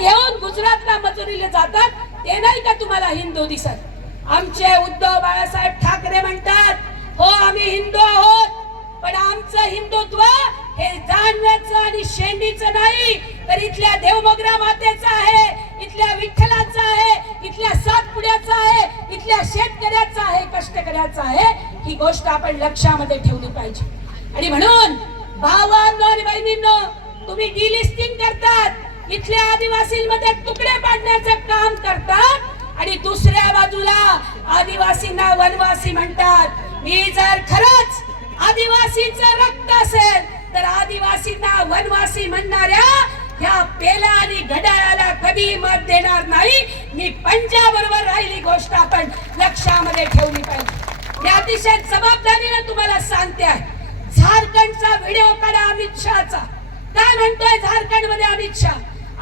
घेऊन गुजरातला मजुरीला जातात ते नाही का तुम्हाला हिंदू दिसत? आमचे उद्धव बाळासाहेब ठाकरे म्हणतात हो आम्ही हिंदू आहोत पण आमचं हिंदुत्व हे जानव्याचं आणि शेंडीचं नाही. तर इथल्या देवमोगरा मातेचं आहे इथल्या विठ्ठलाचं आहे इथल्या सातपुड्याचं आहे इथल्या शेतकऱ्याचं आहे कष्टकऱ्याचं आहे. ही गोष्ट आपण लक्षामध्ये ठेवली पाहिजे. आणि म्हणून भावांनो आणि बहिणींनो तुम्ही डिलिस्टिंग करतात. इथल्या आदिवासींमध्ये तुकडे पाडण्याचं काम करतात आणि दुसऱ्या बाजूला आदिवासींना वनवासी म्हणतात. मी जर खरंच आदिवासीचं रक्त असेल तर आदिवासींना वनवासी म्हणणाऱ्या ह्या पेला आणि घड्याळाला कधी मत देणार नाही. मी पंजाबरोबर राहिली गोष्ट आपण लक्षामध्ये ठेवली पाहिजे. मी अतिशय जबाबदारीने तुम्हाला सांगते आहे झारखंडचा व्हिडिओ काढा अमित शहाचा. काय म्हणतोय झारखंडमध्ये अमित शहा?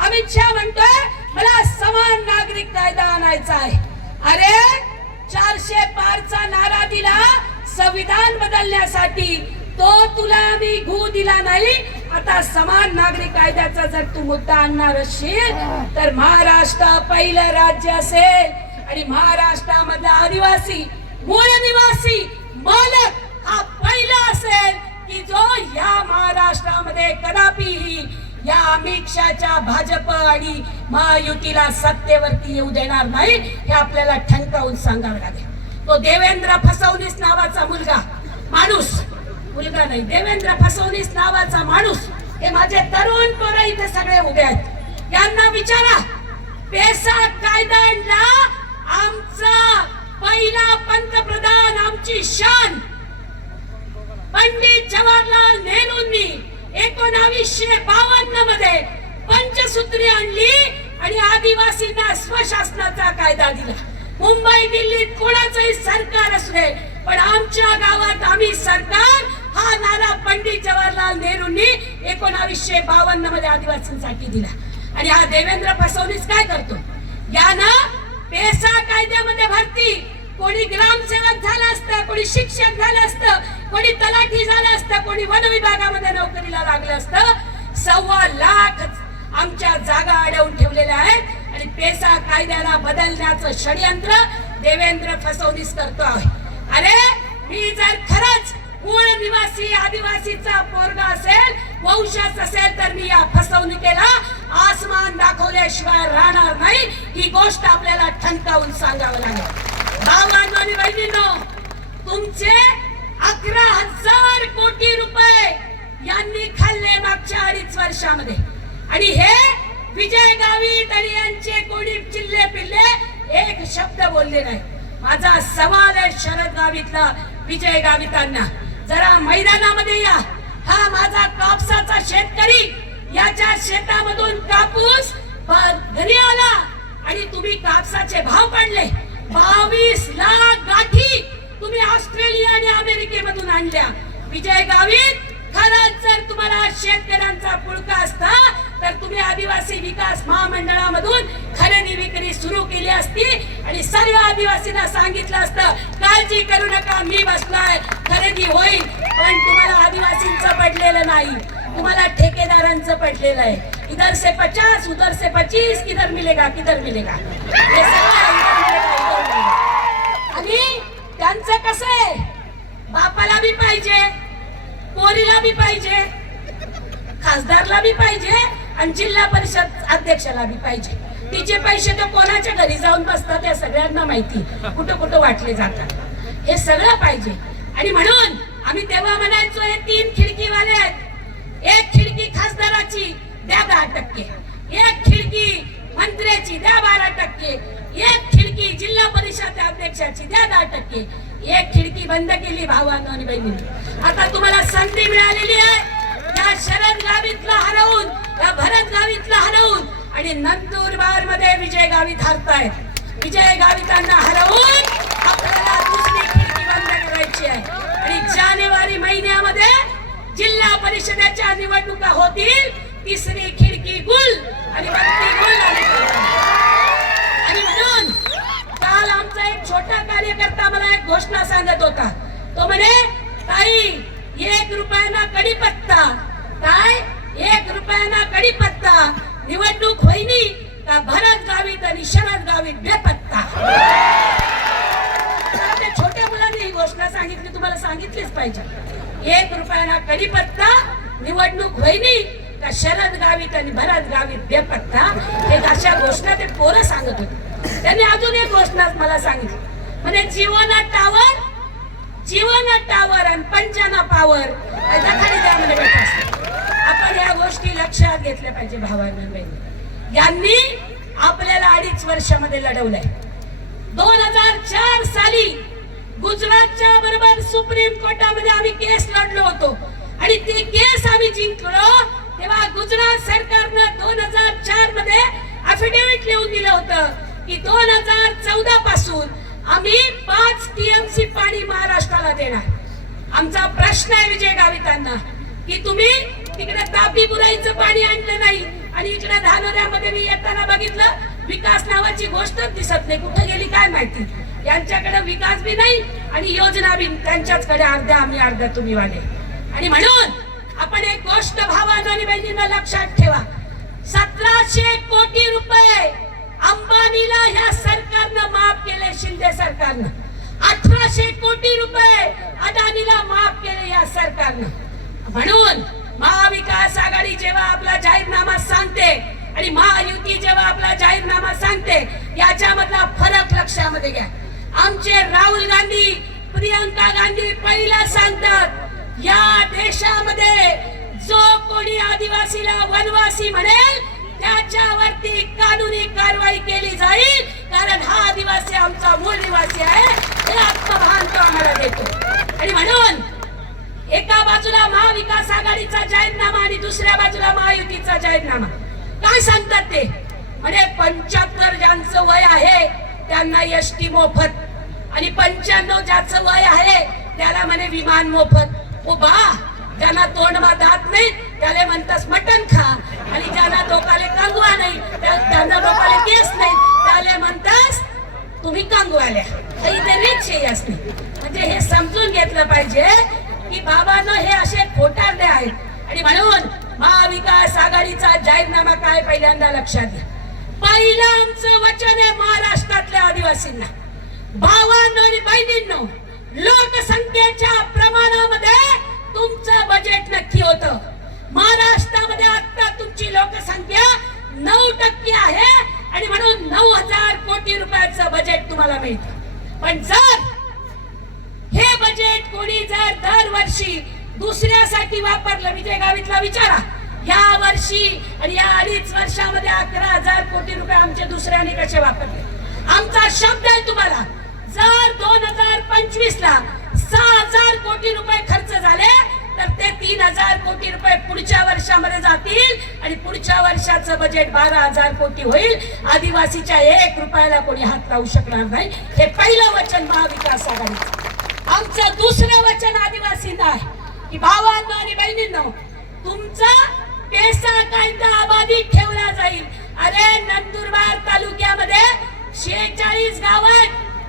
अमित शहा म्हणतोय मला समान नागरिक कायदा आणायचा आहे. अरे चारशे पारचा नारा दिला संविधान बदलण्यासाठी. तो तुला मी घू दिला नाही. आता समान नागरिक कायद्याचा जर तू मुद्दा आणणार असशील तर महाराष्ट्र पहिलं राज्य असेल. आणि महाराष्ट्रामधला आदिवासी मूळ निवासी मालक हा पहिला असेल की जो या महाराष्ट्रामध्ये कदापिही या अमित शहाच्या भाजप आणि महायुतीला सत्तेवरती येऊ देणार नाही हे आपल्याला ठणकावून सांगावं लागेल. तो देवेंद्र फसवणीस नावाचा मुलगा माणूस. मुलगा नाही देवेंद्र फसवणीस नावाचा माणूस. हे माझे तरुण पोरं इथे सगळे उभे आहेत. यांना विचारा पेसा कायदा आणला आमचा पहिला पंतप्रधान आमची शान. पंडित जवाहरलाल नेहरूंनी एकोणावीसशे बावन्न पंचसूत्री आणली आणि आदिवासींना स्वशासनाचा कायदा दिला. मुंबई दिल्लीत कोणाचंही सरकार असू दे पण आमच्या गावात आम्ही सरकार हा नारा पंडित जवाहरलाल नेहरूंनी एकोणावीसशे बावन्नमध्ये आदिवासींसाठी दिला. आणि हा देवेंद्र फसवणीस काय करतो? यानं पेसा कायद्यामध्ये भरती. कोणी ग्रामसेवक झालं असतं कोणी शिक्षक झालं असतं कोणी तलाठी झालं असतं कोणी वन विभागामध्ये नोकरीला लागलं असतं सव्वा लाख आमच्या जागा अडवून ठेवलेल्या आहेत आणि पेसा कायद्याला बदलण्याचं षडयंत्र देवेंद्र फसवणीस करतो आहे. अरे मी जर खरंच मूळ निवासी आदिवासीचा पोरगा असेल वंशच असेल तर मी या फसवणुकीला आसमान दाखवल्याशिवाय राहणार नाही. ही गोष्ट आपल्याला ठणकावून सांगावं लागेल. भावांनो आणि बहिणींनो तुमचे अकरा हजार कोटी रुपये यांनी खाल्ले मागच्या अडीच वर्षामध्ये. आणि हे विजय गावी आणि यांचे कोणी चिल्ले पिल्ले एक शब्द बोलले नाही. माझा सवाल आहे शरद गावीतला विजय गावितांना. जरा मैदानामध्ये या. हा माझा कापसाचा शेतकरी याच्या शेतामधून कापूस घरी आला. आणि तुम्ही कापसाचे भाव पाडले बावीस लाख गाठी तुम्ही ऑस्ट्रेलिया आणि अमेरिकेमधून आणल्या. विजय गावीत खरंच जर तुम्हाला शेतकऱ्यांचा पुळका असता तर तुम्ही आदिवासी विकास महामंडळामधून खरेदी विक्री सुरू केली असती आणि सर्व आदिवासींना सांगितलं असतं काळजी करू नका मी बसलाय खरेदी होईल पण तुम्हाला आदिवासींचं पडलेलं नाही. तुम्हाला ठेकेदारांचं पडलेलं आहे. इधर से पचास उधर से पच्चीस किधर मिलेगा किधर इधर मिलेगा, इधर मिलेगा. आणि त्यांचं कसं आहे? बापाला बी पाहिजे. पोरीला बी पाहिजे खासदारला बी पाहिजे आणि जिल्हा परिषद अध्यक्षाला बी पाहिजे. तिचे पैसे तर कोणाच्या घरी जाऊन बसतात या सगळ्यांना माहिती. कुठं कुठं वाटले जातात. हे सगळं पाहिजे. आणि म्हणून आम्ही तेव्हा म्हणायचो हे तीन खिडकीवाले आहेत. एक खिडकी खासदाराची द्या दहा टक्के. एक खिडकी मंत्र्याची द्या बारा टक्के. एक खिडकी जिल्हा परिषद अध्यक्षाची द्या दहा टक्के. एक खिडकी बंद केली भावांनो आणि बहिणी आता तुम्हाला संधी मिळालेली आहे. त्या शरद गावीतला हरवून त्या भरत गावीतला हरवून आणि नंदुरबारमध्ये विजय गावित हरतायत विजय गावितांना हरवून आपल्याला दुसरी खिडकी बंद करायची आहे. आणि जानेवारी महिन्यामध्ये जिल्हा परिषदेच्या निवडणुका होतील. तिसरी खिडकी गुल आणि घोषणा सांगत होता. तो म्हणे ताई एक रुपयाना कडीपत्ता काय? एक रुपयाना कडीपत्ता निवडणूक होईनी का भरत गावीत आणि शरद गावीत बेपत्ता? छोट्या मुलांनी ही घोषणा सांगितली तुम्हाला सांगितलीच पाहिजे. एक रुपयाना कडीपत्ता निवडणूक होईनी का शरद गावीत आणि भरत गावीत बेपत्ता? हे अशा घोषणा ते पोरं सांगत होते. त्यांनी अजून एक घोषणा मला सांगितली. म्हणजे जीवनात टावर जीवन टावर आणि पंचना पावर खाली त्यामध्ये आपण या गोष्टी लक्षात घेतल्या पाहिजे भावांना यांनी आपल्याला अडीच वर्षामध्ये लढवलंय दोन हजार चार साली गुजरातच्या बरोबर सुप्रीम कोर्टामध्ये आम्ही केस लढलो होतो आणि ती केस आम्ही जिंकलो तेव्हा गुजरात सरकारनं दोन हजार चारमध्ये अफिडेव्हिट लिहून दिलं होतं की दोन हजार चौदा पासून आम्ही पाच टीएमसी पाणी महाराष्ट्राला देणार. आमचा प्रश्न आहे विजय गावितांना की तुम्ही तिकडे तापी बुराईचं पाणी आणलं नाही आणि इकडे धानोऱ्यामध्ये मी येताना बघितलं विकास नावाची गोष्टच दिसत नाही. कुठे गेली काय माहिती? यांच्याकडे विकास बी नाही आणि योजना बी त्यांच्याचकडे अर्ध्या आम्ही अर्ध्या तुम्ही वाले आणि म्हणून आपण एक गोष्ट भावा आणि बहिणींना लक्षात ठेवा. सतराशे कोटी रुपये अंबानीला ह्या सरकारनं माफ केले शिंदे सरकारनं. अठराशे कोटी रुपये अदानीला माफ केले या सरकारनं. म्हणून महाविकास आघाडी जेव्हा आपला जाहीरनामा सांगते आणि महायुती जेव्हा आपला जाहीरनामा सांगते याच्यामधला फरक लक्षामध्ये घ्या. आमचे राहुल गांधी प्रियंका गांधी पहिला सांगतात या देशामध्ये जो कोणी आदिवासीला वनवासी म्हणेल त्याच्यावरती कानूनी कारवाई केली जाईल. कारण हा आदिवासी आमचा मूळ निवासी आहे. हे आत्मभान तो आम्हाला देतो. आणि म्हणून एका बाजूला महाविकास आघाडीचा जाहीरनामा आणि दुसऱ्या बाजूला महायुतीचा जाहीरनामा. काय सांगतात ते? म्हणजे पंच्याहत्तर ज्यांचं वय आहे त्यांना यष्टी मोफत. आणि पंच्याण्णव ज्याचं वय आहे त्याला म्हणे विमान मोफत. ओ बा त्यांना तोंडमा दात नाही त्याला म्हणतास मटण खा. आणि ज्यांना डोकाले कांगवा नाही त्यांना डोकाले केस नाही त्याला म्हणतास तुम्ही कांगवाल्या. तर इथे निश्चय असते म्हणजे हे समजून घेतलं पाहिजे की बाबांनो हे असे खोटारडे आहेत. आणि म्हणून महाविकास आघाडीचा जाहीरनामा काय पहिल्यांदा लक्षात घ्या. पहिलं आमचं वचन आहे महाराष्ट्रातल्या आदिवासींना. भावांनो आणि बहिणींनो लोकसंख्येच्या प्रमाणामध्ये तुमचं बजेट नक्की होतं. महाराष्ट्रामध्ये आता तुमची लोकसंख्या नऊ टक्के आहे आणि म्हणून नऊ हजार कोटी रुपयाचं बजेट तुम्हाला मिळतं. पण जर हे बजेट कोणी जर दरवर्षी दुसऱ्यासाठी वापरलं विजय गावितला विचारा. या वर्षी आणि या अडीच वर्षामध्ये अकरा हजार कोटी रुपये आमचे दुसऱ्याने कसे वापरले? आमचा शब्द आहे तुम्हाला. जर दोन हजार पंचवीस ला सहा हजार कोटी रुपये खर्च झाले तीन हजार कोटी रुपये पुढच्या वर्षामध्ये जातील आणि पुढच्या वर्षाचं बजेट बारा हजार कोटी होईल. आदिवासीच्या एक रुपयाला कोणी हात लावू शकणार नाही. हे पहिलं वचन महाविकास आघाडीचं. आमचं दुसरं वचन आदिवासींना आहे. की भावांना आणि बहिणींना तुमचा पेसा कायदा अबाधित ठेवला जाईल. अरे नंदुरबार तालुक्यामध्ये शेहेचाळीस गाव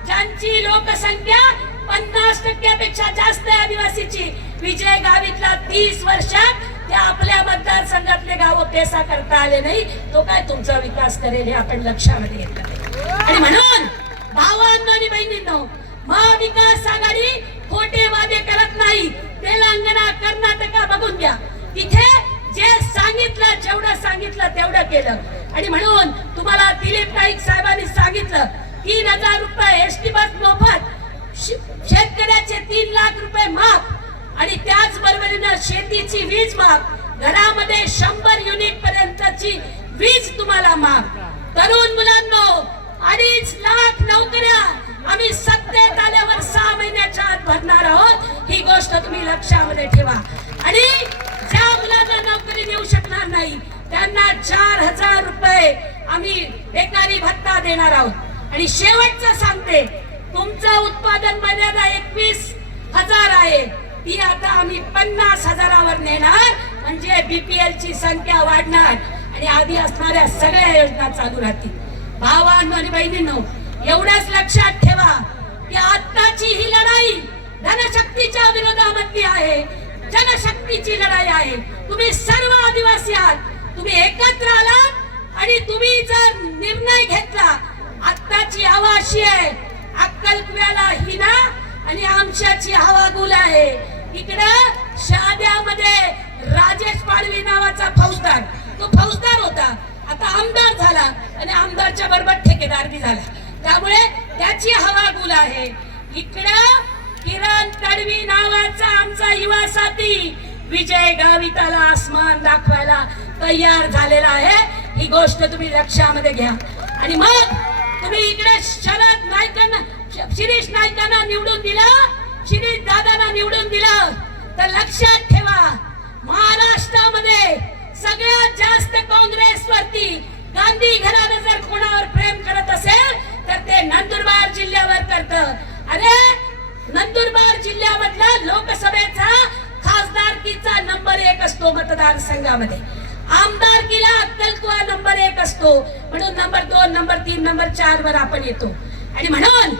ज्यांची लोकसंख्या पन्नास टक्क्यापेक्षा जास्त आहे आदिवासीची विजय गावीतला तीस वर्षात त्या आपल्या मतदारसंघातले गाव पेसा करता आले नाही. तो काय तुमचा विकास करेल हे आपण लक्षामध्ये घेतलं आणि म्हणून भावांनो आणि बहिणींनो महाविकास आघाडी खोटे वादे करत नाही. तेलंगणा कर्नाटका बघून घ्या. तिथे जे सांगितलं जेवढं सांगितलं तेवढं केलं. आणि म्हणून तुम्हाला दिलीप नाईक साहेबांनी सांगितलं तीन हजार रुपये एस टी बस मोफत शे- शेतकऱ्याचे तीन लाख रुपये माफ आणि त्याच शेतीची वीज माफ घरामध्ये शंभर युनिट पर्यंतची वीज तुम्हाला माफ तरुण मुलांनो अडीच लाख नोकऱ्या आम्ही सत्तेत आल्यावर सहा महिन्याच्या आत भरणार आहोत. ही गोष्ट तुम्ही लक्षामध्ये ठेवा. आणि ज्या मुलांना नोकरी देऊ शकणार नाही त्यांना चार हजार रुपये आम्ही बेकारी भत्ता देणार आहोत. आणि शेवटचं सांगते तुमचं उत्पादन मर्यादा एकवीस हजार आहे. ती आता आम्ही पन्नास हजारावर नेणार म्हणजे बीपीएल ची संख्या वाढणार आणि आधी असणाऱ्या सगळ्या योजना चालू राहतील. भावांनो आणि बहिणींनो एवढंच लक्षात ठेवा की आत्ताची ही लढाई धनशक्तीच्या विरोधामधली आहे. जनशक्तीची लढाई आहे. तुम्ही सर्व आदिवासी आहात. तुम्ही एकत्र आलात आणि तुम्ही जर निर्णय घेतला आत्ताची आवाशी अशी आहे अक्कलकुव्याला हिना आणि आमच्याची हवा गुल आहे. इकडं शहाद्यामध्ये राजेश पाडवी नावाचा फौजदार. तो फौजदार होता. आता आमदार झाला आणि आमदारच्या बरोबर ठेकेदार बी झाला. त्यामुळे त्याची हवा गुल आहे. इकडं किरण तडवी नावाचा आमचा युवा साथी विजय गाविताला आसमान दाखवायला तयार झालेला आहे. ही गोष्ट तुम्ही लक्षामध्ये घ्या. आणि मग तुम्ही इकडे शरद नायकांना शिरीष नाईकांना निवडून दिलं शिरीष दादांना निवडून दिलं. तर लक्षात ठेवा महाराष्ट्रामध्ये सगळ्यात जास्त काँग्रेसवरती गांधी घराणं जर कोणावर प्रेम करत असेल तर ते नंदुरबार जिल्ह्यावर करत. अरे नंदुरबार जिल्ह्यामधला लोकसभेचा खासदारकीचा नंबर एक असतो मतदारसंघामध्ये. आमदारकीला अक्कलकुवा नंबर एक असतो. म्हणून नंबर दोन नंबर तीन नंबर चार वर आपण येतो. आणि म्हणून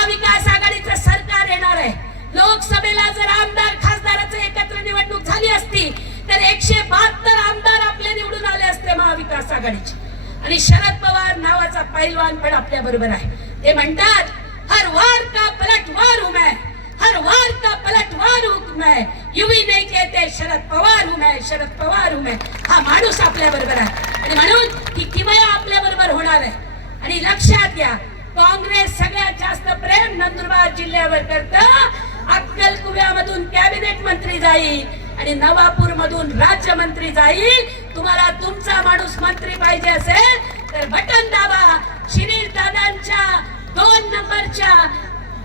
महाविकास आघाडीचं सरकार येणार आहे. लोकसभेला जर आमदार खासदाराचं एकत्र निवडणूक झाली असती तर एकशे बहात्तर आमदार आपले निवडून आले असते महाविकास आघाडीचे. आणि शरद पवार नावाचा पैलवान पण आपल्या बरोबर आहे. ते म्हणतात हर वार का पलटवार हूं मैं हर वार का पलटवार हूं मैं युवी नाही कहते शरद पवार हूं मैं शरद पवार हूं मैं हा माणूस आपल्या बरोबर आहे. आणि म्हणून ही किमया आपल्या बरोबर होणार आहे. आणि लक्षात घ्या काँग्रेस सगळ्यात जास्त प्रेम नंदुरबार जिल्ह्यावर करत. अक्कलकुव्यामधून कॅबिनेट मंत्री जाईल आणि नवापूर मधून राज्यमंत्री जाईल. तुम्हाला तुमचा माणूस मंत्री पाहिजे असेल तर बटन दाबा. शिरीर दादांच्या दोन नंबरच्या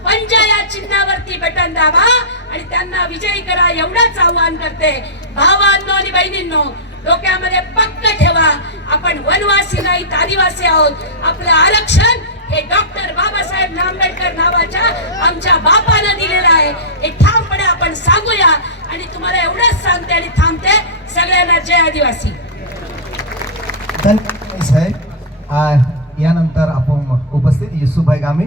पंजा या चिन्हावरती बटन दाबा आणि त्यांना विजयी करा एवढंच आव्हान करते. भावांनो आणि बहिणींनो डोक्यामध्ये पक्क ठेवा. आपण वनवासी नाहीत आदिवासी आहोत. आपलं आरक्षण हे डॉक्टर बाबासाहेब आंबेडकर नावाच्या आमच्या बापानं दिलेलं आहे. हे ठामपणे आपण सांगूया आणि तुम्हाला एवढंच सांगते आणि थांबते. सगळ्यांना जय आदिवासी. धन्यवाद साहेब. यानंतर आपण उपस्थित युसुफभाई गामी.